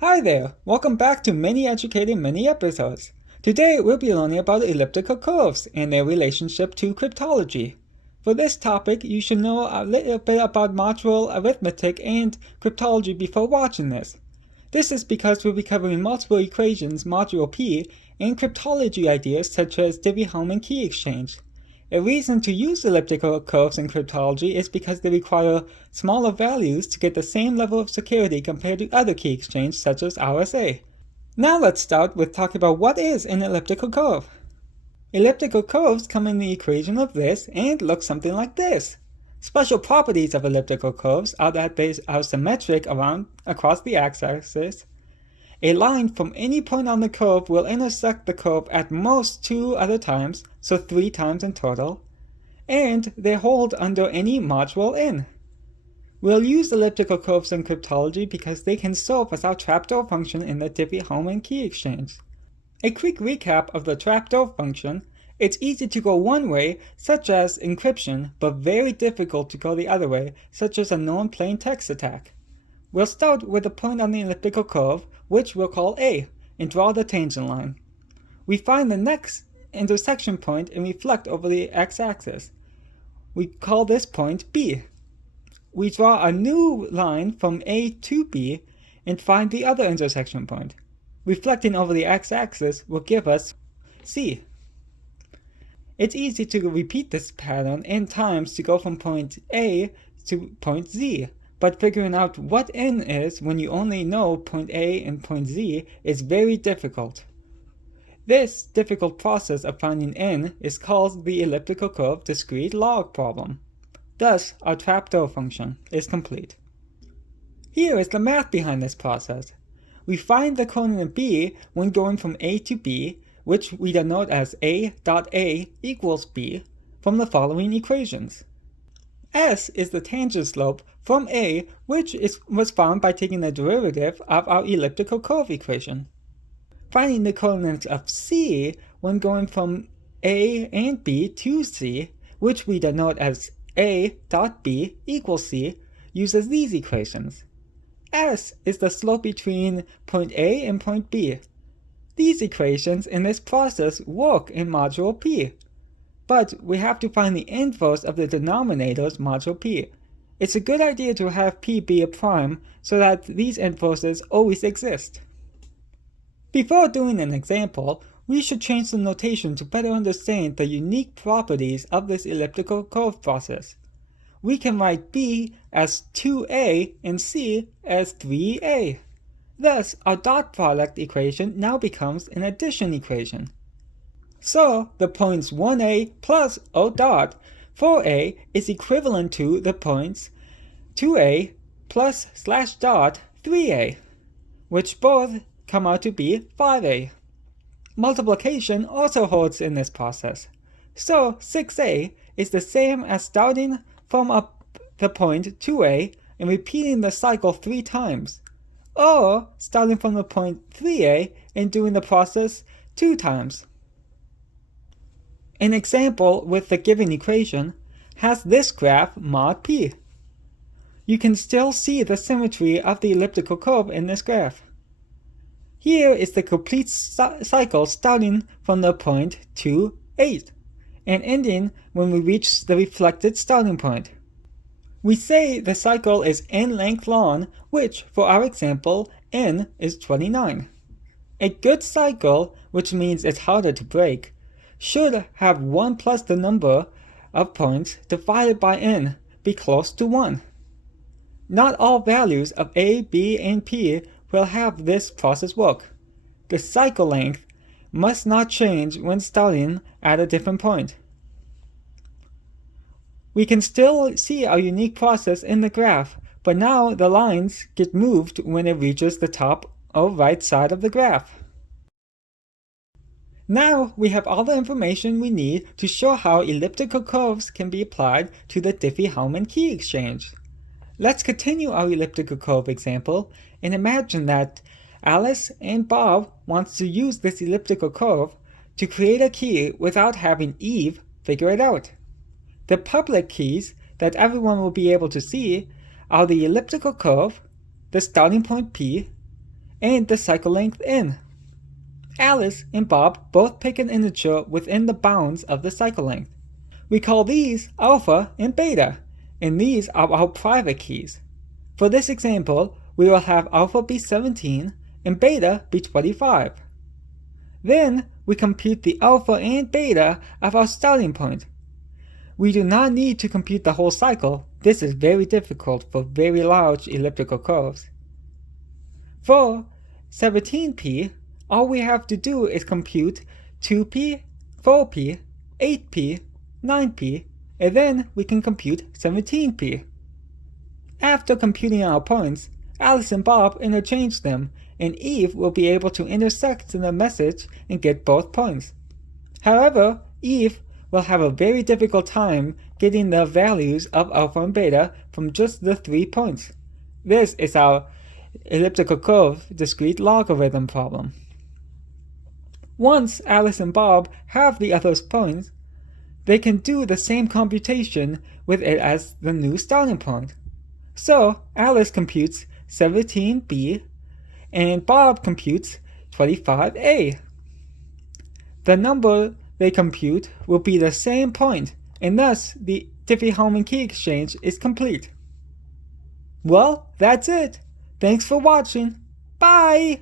Hi there! Welcome back to Mini Educating Mini episodes. Today we'll be learning about elliptical curves and their relationship to cryptology. For this topic, you should know a little bit about module arithmetic and cryptology before watching this. This is because we'll be covering multiple equations, module P, and cryptology ideas such as Diffie-Hellman key exchange. A reason to use elliptical curves in cryptology is because they require smaller values to get the same level of security compared to other key exchange such as RSA. Now let's start with talking about what is an elliptical curve. Elliptical curves come in the equation of this and look something like this. Special properties of elliptical curves are that they are symmetric across the x-axis. A line from any point on the curve will intersect the curve at most 2 other times, so 3 times in total, and they hold under any module n. We'll use elliptical curves in cryptology because they can serve as our trapdoor function in the Diffie-Hellman key exchange. A quick recap of the trapdoor function: it's easy to go one way, such as encryption, but very difficult to go the other way, such as a known plain text attack. We'll start with a point on the elliptical curve, which we'll call A, and draw the tangent line. We find the next intersection point and reflect over the x-axis. We call this point B. We draw a new line from A to B and find the other intersection point. Reflecting over the x-axis will give us C. It's easy to repeat this pattern n times to go from point A to point Z, but figuring out what n is when you only know point A and point Z is very difficult. This difficult process of finding n is called the elliptical curve discrete log problem. Thus, our trapdoor function is complete. Here is the math behind this process. We find the coordinate b when going from A to B, which we denote as A dot A equals B, from the following equations. S is the tangent slope from A, which was found by taking the derivative of our elliptical curve equation. Finding the coordinates of C when going from A and B to C, which we denote as A dot B equals C, uses these equations. S is the slope between point A and point B. These equations in this process work in module P, but we have to find the inverse of the denominators module P. It's a good idea to have P be a prime so that these inverses always exist. Before doing an example, we should change the notation to better understand the unique properties of this elliptical curve process. We can write B as 2A and C as 3A. Thus, our dot product equation now becomes an addition equation. So, the points 1A plus O dot 4A is equivalent to the points 2A plus slash dot 3A, which both come out to be 5A. Multiplication also holds in this process. So 6A is the same as starting from the point 2A and repeating the cycle 3 times, or starting from the point 3A and doing the process 2 times. An example with the given equation has this graph mod P. You can still see the symmetry of the elliptical curve in this graph. Here is the complete cycle starting from the point 2, 8, and ending when we reach the reflected starting point. We say the cycle is n length long, which, for our example, n is 29. A good cycle, which means it's harder to break, should have 1 plus the number of points divided by n be close to 1. Not all values of A, B, and P will have this process work. The cycle length must not change when starting at a different point. We can still see our unique process in the graph, but now the lines get moved when it reaches the top or right side of the graph. Now we have all the information we need to show how elliptical curves can be applied to the Diffie-Hellman key exchange. Let's continue our elliptical curve example and imagine that Alice and Bob wants to use this elliptical curve to create a key without having Eve figure it out. The public keys that everyone will be able to see are the elliptical curve, the starting point P, and the cycle length n. Alice and Bob both pick an integer within the bounds of the cycle length. We call these alpha and beta, and these are our private keys. For this example, we will have alpha be 17 and beta be 25. Then we compute the alpha and beta of our starting point. We do not need to compute the whole cycle. This is very difficult for very large elliptical curves. For 17p, all we have to do is compute 2p, 4p, 8p, 9p, and then we can compute 17p. After computing our points, Alice and Bob interchange them, and Eve will be able to intersect in the message and get both points. However, Eve will have a very difficult time getting the values of alpha and beta from just the 3 points. This is our elliptical curve discrete logarithm problem. Once Alice and Bob have the other points, they can do the same computation with it as the new starting point. So Alice computes 17b and Bob computes 25a. The number they compute will be the same point, and thus the Diffie-Hellman key exchange is complete. Well, that's it. Thanks for watching. Bye!